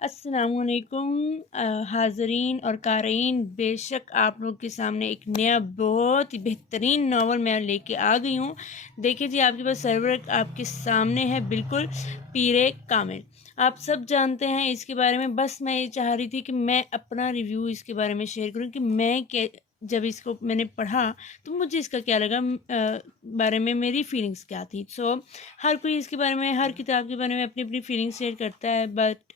अस्सलामुअलैकुम हाज़रीन और क़ारीन, बेशक आप लोग के सामने एक नया बहुत ही बेहतरीन नावल मैं लेके आ गई हूँ। देखिए जी, आपके पास सर्वर आपके सामने है, बिल्कुल पीरे कामिल। आप सब जानते हैं इसके बारे में, बस मैं ये चाह रही थी कि मैं अपना रिव्यू इसके बारे में शेयर करूँ कि मैं जब इसको मैंने पढ़ा तो मुझे इसका क्या लगा, बारे में मेरी फीलिंग्स क्या थी। हर कोई इसके बारे में, हर किताब के बारे में अपनी अपनी फीलिंग्स शेयर करता है, बट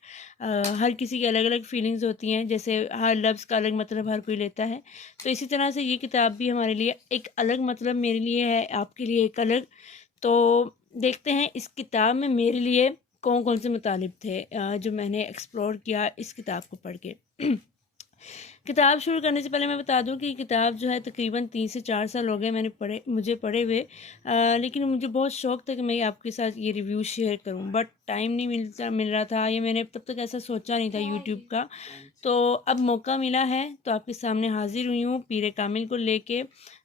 हर किसी की अलग अलग फीलिंग्स होती हैं। जैसे हर लफ्ज़ का अलग मतलब हर कोई लेता है, तो इसी तरह से ये किताब भी हमारे लिए एक अलग मतलब मेरे लिए है, आपके लिए एक अलग। तो देखते हैं इस किताब में मेरे लिए कौन कौन से मतलब थे जो मैंने एक्सप्लोर किया इस किताब को पढ़ के। किताब शुरू करने से पहले मैं बता दूं कि किताब जो है तकरीबन 3 से 4 साल हो गए मुझे पढ़े हुए, लेकिन मुझे बहुत शौक था कि मैं आपके साथ ये रिव्यू शेयर करूं, बट टाइम नहीं मिल रहा था। ये मैंने तब तक ऐसा सोचा नहीं था यूट्यूब का। तो अब मौका मिला है तो आपके सामने हाजिर हुई हूँ पीरे कामिल को लेके,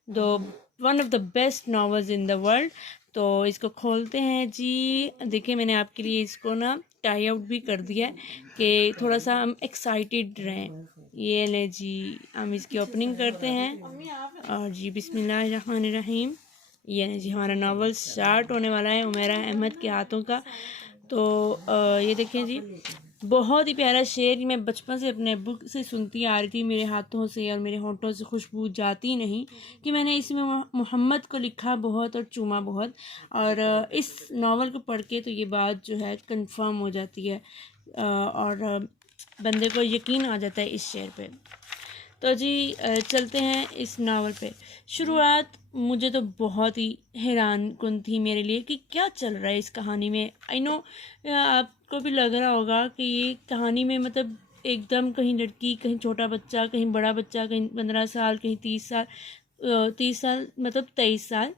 दो one of the best novels in the world. तो इसको खोलते हैं जी। देखिए, मैंने आपके लिए इसको ना टाई आउट भी कर दिया है कि थोड़ा सा हम एक्साइटेड रहें। ये ले जी, हम इसकी ओपनिंग करते हैं और जी बिस्मिल्लाहिर्रहमानिर्रहीम। ये ले जी, हमारा नावल स्टार्ट होने वाला है उमेरा अहमद के हाथों का। तो ये देखें जी, बहुत ही प्यारा शेर। मैं बचपन से अपने बुक से सुनती आ रही थी, मेरे हाथों से और मेरे होंठों से खुशबू जाती नहीं कि मैंने इसमें मोहम्मद को लिखा बहुत और चूमा बहुत। और इस नावल को पढ़ के तो ये बात जो है कंफर्म हो जाती है और बंदे को यकीन आ जाता है इस शेर पे। तो जी चलते हैं इस नावल पे। शुरुआत मुझे तो बहुत ही हैरान कुन थी मेरे लिए कि क्या चल रहा है इस कहानी में। आई नो आपको भी लग रहा होगा कि ये कहानी में मतलब एकदम कहीं लड़की, कहीं छोटा बच्चा, कहीं बड़ा बच्चा, कहीं 15 साल, कहीं 30 साल, 30 साल मतलब 23 साल।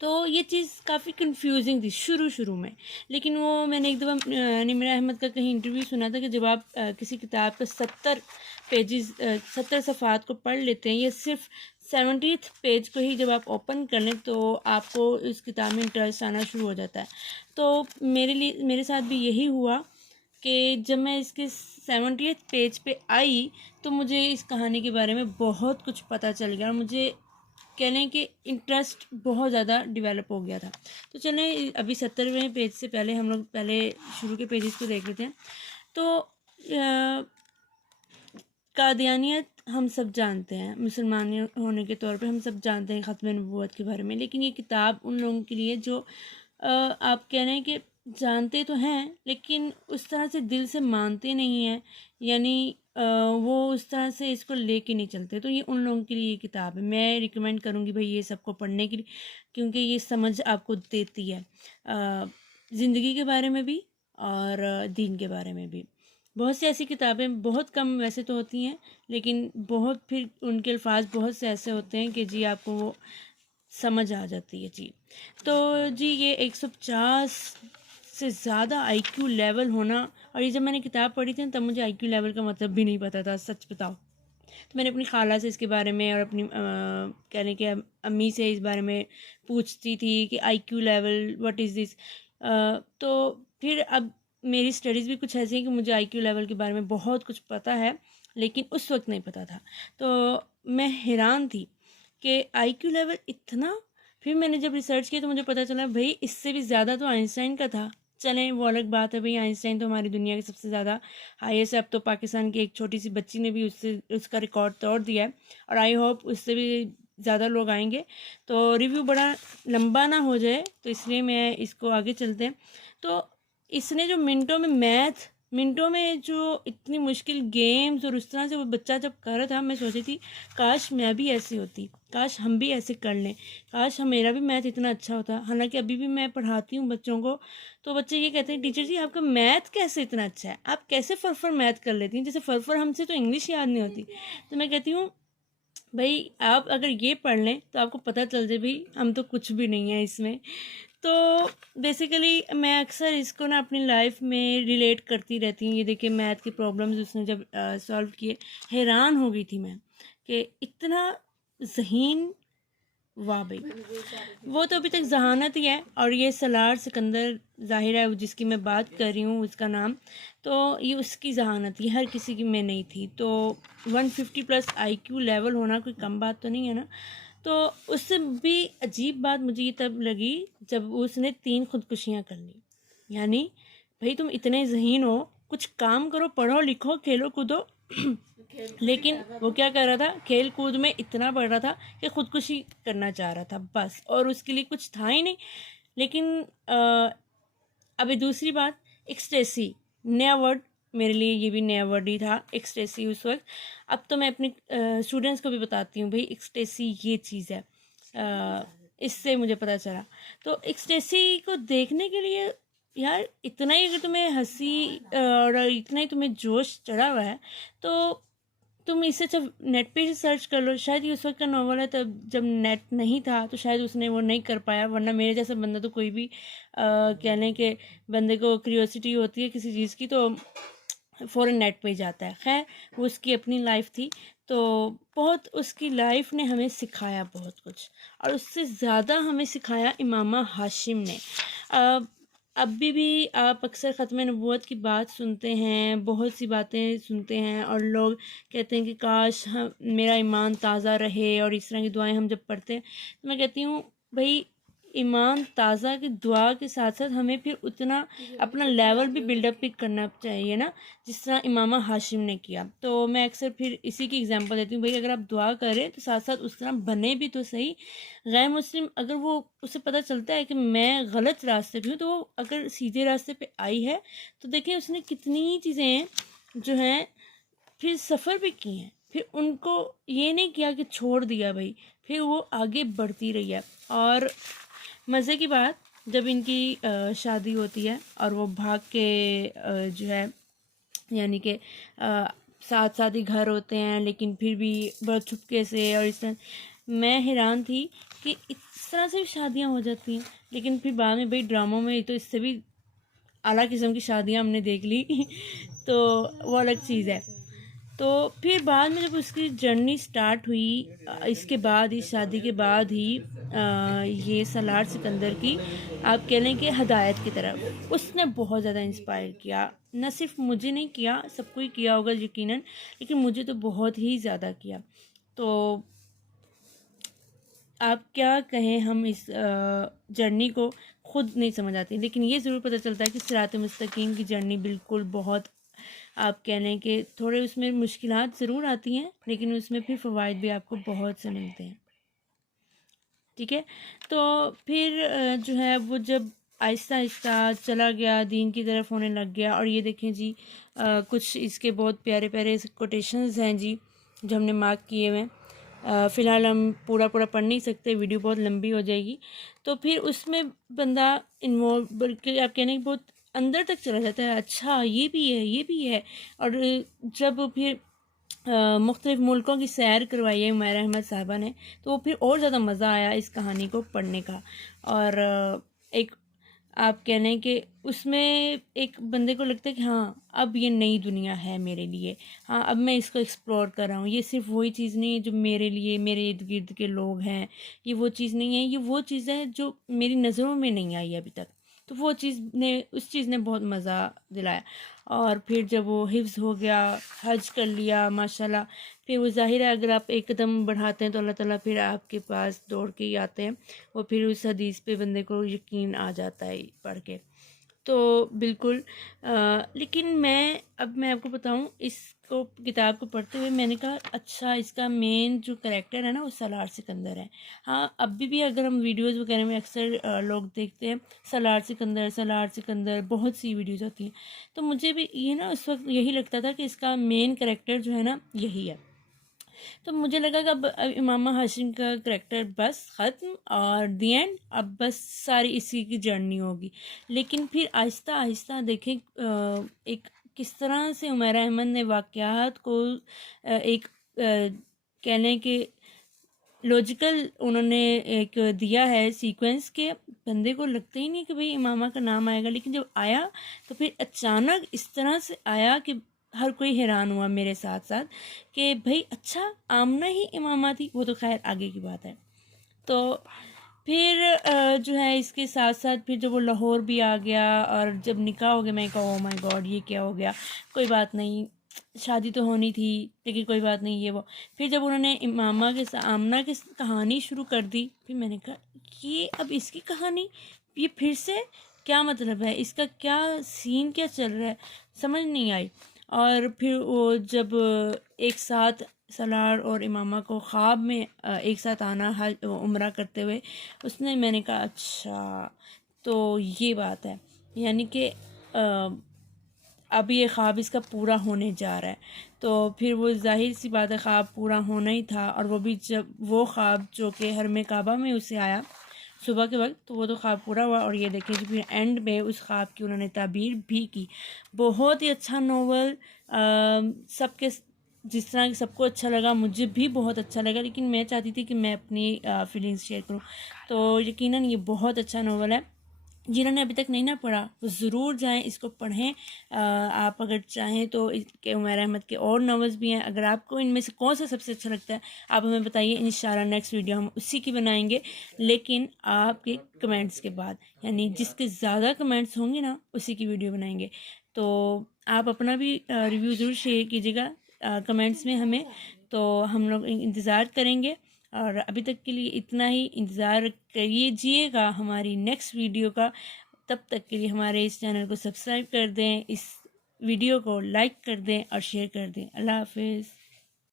तो ये चीज़ काफ़ी कंफ्यूजिंग थी शुरू शुरू में। लेकिन वो मैंने एक दफ़ा निमरा अहमद का कहीं इंटरव्यू सुना था कि जब आप किसी किताब का 70 पेजेस 70 सफ़ात को पढ़ लेते हैं, या सिर्फ 70th पेज को ही जब आप ओपन कर लें तो आपको इस किताब में इंटरेस्ट आना शुरू हो जाता है। तो मेरे साथ भी यही हुआ कि जब मैं इसके 70th पेज पे आई तो मुझे इस कहानी के बारे में बहुत कुछ पता चल गया और मुझे कह लें कि इंटरेस्ट बहुत ज़्यादा डेवलप हो गया था। तो चलें, अभी 70वें पेज से पहले हम लोग पहले शुरू के पेजेस को देख लेते हैं। तो कादियानियत हम सब जानते हैं, मुसलमान होने के तौर पे हम सब जानते हैं ख़त्म नबूवत के बारे में। लेकिन ये किताब उन लोगों के लिए जो आप कह रहे हैं कि जानते तो हैं लेकिन उस तरह से दिल से मानते नहीं हैं, यानी वो उस तरह से इसको लेके नहीं चलते। तो ये उन लोगों के लिए ये किताब है। मैं रिकमेंड करूँगी भाई ये सबको पढ़ने के लिए, क्योंकि ये समझ आपको देती है ज़िंदगी के बारे में भी और दीन के बारे में भी। बहुत सी ऐसी किताबें बहुत कम वैसे तो होती हैं, लेकिन बहुत फिर उनके अल्फाज बहुत से ऐसे होते हैं कि जी आपको वो समझ आ जाती है जी। तो जी ये 150 से ज़्यादा आईक्यू लेवल होना, और ये जब मैंने किताब पढ़ी थी तब मुझे आईक्यू लेवल का मतलब भी नहीं पता था, सच बताओ। तो मैंने अपनी खाला से इसके बारे में और अपनी कहने के अम्मी से इस बारे में पूछती थी कि IQ level what is this. तो फिर अब मेरी स्टडीज़ भी कुछ ऐसी हैं कि मुझे आईक्यू लेवल के बारे में बहुत कुछ पता है, लेकिन उस वक्त नहीं पता था। तो मैं हैरान थी कि आईक्यू लेवल इतना। फिर मैंने जब रिसर्च किया तो मुझे पता चला भाई इससे भी ज़्यादा तो आइंस्टाइन का था। चलें, वो अलग बात है भाई, आइंस्टाइन तो हमारी दुनिया के सबसे ज़्यादा हाईएस्ट है। अब तो पाकिस्तान की एक छोटी सी बच्ची ने भी उसका रिकॉर्ड तोड़ दिया है, और आई होप उससे भी ज़्यादा लोग आएंगे। तो रिव्यू बड़ा लंबा ना हो जाए, तो इसलिए मैं इसको आगे चलते हैं। तो इसने जो मिनटों में जो इतनी मुश्किल गेम्स और उस तरह से वो बच्चा जब कर रहा था, मैं सोची थी काश मैं भी ऐसी होती, काश हम भी ऐसे कर लें, काश मेरा भी मैथ इतना अच्छा होता। हालांकि अभी भी मैं पढ़ाती हूँ बच्चों को, तो बच्चे ये कहते हैं टीचर जी आपका मैथ कैसे इतना अच्छा है, आप कैसे फरफर मैथ कर लेती हैं, जैसे फरफर हमसे तो इंग्लिश याद नहीं होती। तो मैं कहती हूँ भाई आप अगर ये पढ़ लें तो आपको पता चल जाए भाई हम तो कुछ भी नहीं है इसमें। तो बेसिकली मैं अक्सर इसको ना अपनी लाइफ में रिलेट करती रहती हूँ। ये देखिए, मैथ की प्रॉब्लम्स उसने जब सॉल्व किए, हैरान हो गई थी मैं कि इतना ज़हीन वाह भाई, वो तो अभी तक जहानत ही है। और ये सलार सिकंदर ज़ाहिर है जिसकी मैं बात कर रही हूँ उसका नाम, तो ये उसकी जहानत थी, हर किसी की में नहीं थी। तो 150 प्लस आईक्यू लेवल होना कोई कम बात तो नहीं है ना। तो उससे भी अजीब बात मुझे ये तब लगी जब उसने 3 खुदकुशियाँ कर ली। यानी भाई तुम इतने ज़हीन हो, कुछ काम करो, पढ़ो लिखो खेलो कूदो लेकिन वो क्या कर रहा था, खेल कूद में इतना बढ़ रहा था कि खुदकुशी करना चाह रहा था बस, और उसके लिए कुछ था ही नहीं। लेकिन अभी दूसरी बात, एक्सटेसी, नया वर्ड मेरे लिए, ये भी नया वर्ड ही था एक्सटेसी उस वक्त। अब तो मैं अपने स्टूडेंट्स को भी बताती हूँ भाई एक्सटेसी ये चीज़ है, इससे मुझे पता चला। तो एक्सटेसी को देखने के लिए यार इतना ही अगर तुम्हें हंसी और इतना ही तुम्हें जोश चढ़ा हुआ है तो तुम इसे जब नेट पे ही सर्च कर लो। शायद ये उस वक्त का नॉवल है, तब जब नेट नहीं था तो शायद उसने वो नहीं कर पाया, वरना मेरे जैसा बंदा तो कोई भी कह लें कि बंदे को क्यूरियोसिटी होती है किसी चीज़ की तो फ़ौरन नेट पे ही जाता है। खैर वो उसकी अपनी लाइफ थी, तो बहुत उसकी लाइफ ने हमें सिखाया बहुत कुछ, और उससे ज़्यादा हमें सिखाया इमामा हाशिम ने। अभी भी आप अक्सर ख़त्म नबूवत की बात सुनते हैं, बहुत सी बातें सुनते हैं और लोग कहते हैं कि काश हम मेरा ईमान ताज़ा रहे, और इस तरह की दुआएं हम जब पढ़ते हैं तो मैं कहती हूँ भाई ईमान ताज़ा की दुआ के साथ साथ हमें फिर उतना अपना लेवल भी बिल्डअप भी करना चाहिए ना, जिस तरह इमामा हाशिम ने किया। तो मैं अक्सर फिर इसी की एग्जांपल देती हूँ भाई, अगर आप दुआ करें तो साथ साथ उस तरह बने भी तो सही। गैर मुस्लिम अगर वो उसे पता चलता है कि मैं गलत रास्ते पे हूँ, तो वो अगर सीधे रास्ते पे आई है तो देखिए उसने कितनी चीज़ें जो हैं फिर सफ़र भी की हैं, फिर उनको ये नहीं किया कि छोड़ दिया भाई, फिर वो आगे बढ़ती रही है। और मज़े की बात, जब इनकी शादी होती है और वो भाग के जो है यानी कि साथ साथ ही घर होते हैं लेकिन फिर भी बहुत छुपके से, और इस तरह मैं हैरान थी कि इस तरह से भी शादियां हो जाती हैं। लेकिन फिर बाद में भाई ड्रामों में तो इससे भी आला किस्म की शादियां हमने देख ली तो वो अलग चीज़ है। तो फिर बाद में जब उसकी जर्नी स्टार्ट हुई, इसके बाद इस शादी के बाद ही ये सलार सिकंदर की आप कह लें कि हदायत की तरफ उसने बहुत ज़्यादा इंस्पायर किया। न सिर्फ मुझे नहीं किया, सबको ही किया होगा यकीनन, लेकिन मुझे तो बहुत ही ज़्यादा किया। तो आप क्या कहें, हम इस जर्नी को खुद नहीं समझ आती, लेकिन ये ज़रूर पता चलता है कि सिरात मुस्तकीम की जर्नी बिल्कुल बहुत, आप कह लें कि थोड़े उसमें मुश्किलात ज़रूर आती हैं लेकिन उसमें फिर फ़वाइद भी आपको बहुत से मिलते हैं। ठीक है, तो फिर जो है वो जब आहिस्ता आहिस्ता चला गया, दीन की तरफ होने लग गया। और ये देखें जी कुछ इसके बहुत प्यारे प्यारे कोटेशंस हैं जी जो हमने मार्क किए हुए हैं। फ़िलहाल हम पूरा पूरा पढ़ नहीं सकते, वीडियो बहुत लंबी हो जाएगी। तो फिर उसमें बंदा इन्वॉल्व, बल्कि आप कहने की बहुत अंदर तक चला जाता है, अच्छा ये भी है ये भी है। और जब फिर मुख्तलिफ़ मुल्कों की सैर करवाई है उमैर अहमद साहबा ने, तो वो फिर और ज़्यादा मज़ा आया इस कहानी को पढ़ने का। और एक आप कह लें कि उसमें एक बंदे को लगता है कि हाँ अब ये नई दुनिया है मेरे लिए, हाँ अब मैं इसको एक्सप्लोर कर रहा हूँ, ये सिर्फ वही चीज़ नहीं है जो मेरे लिए मेरे इर्द गिर्द के लोग हैं, ये वो चीज़ नहीं है, ये वो चीज़ है जो मेरी नज़रों में नहीं आई अभी तक। तो वो चीज़ ने, उस चीज़ ने बहुत मज़ा दिलाया। और फिर जब वो हिफ्ज़ हो गया, हज कर लिया माशाल्लाह, फिर वो ज़ाहिर है अगर आप एक कदम बढ़ाते हैं तो अल्लाह ताला फिर आपके पास दौड़ के ही आते हैं। और फिर उस हदीस पे बंदे को यकीन आ जाता है पढ़ के। तो बिल्कुल लेकिन मैं आपको बताऊं, इसको किताब को पढ़ते हुए मैंने कहा अच्छा इसका मेन जो करेक्टर है ना वो सलार सिकंदर है। हाँ अभी भी अगर हम वीडियोस वगैरह में अक्सर लोग देखते हैं सलार सिकंदर सलार सिकंदर, बहुत सी वीडियोस होती हैं। तो मुझे भी ये ना उस वक्त यही लगता था कि इसका मेन करेक्टर जो है ना यही है। तो मुझे लगा कि अब इमामा हाशिम का करेक्टर बस ख़त्म और दी एंड, अब बस सारी इसी की जर्नी होगी। लेकिन फिर आहिस्ता आहिस्ता देखें एक किस तरह से उमैर अहमद ने वाक़यात को एक कह लें कि लॉजिकल उन्होंने एक दिया है सीक्वेंस के, बंदे को लगता ही नहीं कि भाई इमामा का नाम आएगा, लेकिन जब आया तो फिर अचानक इस तरह से आया कि हर कोई हैरान हुआ मेरे साथ साथ कि भाई अच्छा आमना ही इमामा थी। वो तो खैर आगे की बात है। तो फिर जो है इसके साथ साथ फिर जब वो लाहौर भी आ गया और जब निकाह हो गया, मैं कहा ओ माय गॉड ये क्या हो गया, कोई बात नहीं, शादी तो होनी थी लेकिन कोई बात नहीं, ये वो। फिर जब उन्होंने आमना की कहानी शुरू कर दी, फिर मैंने कहा ये अब इसकी कहानी, ये फिर से क्या मतलब है, इसका क्या सीन क्या चल रहा है, समझ नहीं आई। और फिर वो जब एक साथ सलार और इमामा को ख्वाब में एक साथ आना हज उम्रा करते हुए, उसने मैंने कहा अच्छा तो ये बात है, यानी कि अब ये ख्वाब इसका पूरा होने जा रहा है। तो फिर वो जाहिर सी बात है ख्वाब पूरा होना ही था, और वो भी जब वो ख्वाब जो कि हरम काबा में उसे आया सुबह के वक्त, तो वो तो ख्वाब पूरा हुआ। और ये देखें कि फिर एंड में उस ख्वाब की उन्होंने ताबीर भी की। बहुत ही अच्छा नॉवल, सबके जिस तरह कि सबको अच्छा लगा, मुझे भी बहुत अच्छा लगा, लेकिन मैं चाहती थी कि मैं अपनी फीलिंग्स शेयर करूं। तो यकीनन ये बहुत अच्छा नॉवल है, जिन्होंने अभी तक नहीं ना पढ़ा वो ज़रूर जाएं, इसको पढ़ें। आप अगर चाहें तो इसके उमैर अहमद के और नॉवेल्स भी हैं, अगर आपको इनमें से कौन सा सबसे अच्छा लगता है आप हमें बताइए, इंशाल्लाह नेक्स्ट वीडियो हम उसी की बनाएंगे, लेकिन आपके कमेंट्स के बाद, यानी जिसके ज़्यादा कमेंट्स होंगे ना उसी की वीडियो बनाएंगे। तो आप अपना भी रिव्यू ज़रूर शेयर कीजिएगा कमेंट्स में हमें, तो हम लोग इंतज़ार करेंगे। और अभी तक के लिए इतना ही, इंतज़ार करिएगा हमारी नेक्स्ट वीडियो का। तब तक के लिए हमारे इस चैनल को सब्सक्राइब कर दें, इस वीडियो को लाइक कर दें और शेयर कर दें। अल्लाह हाफिज़।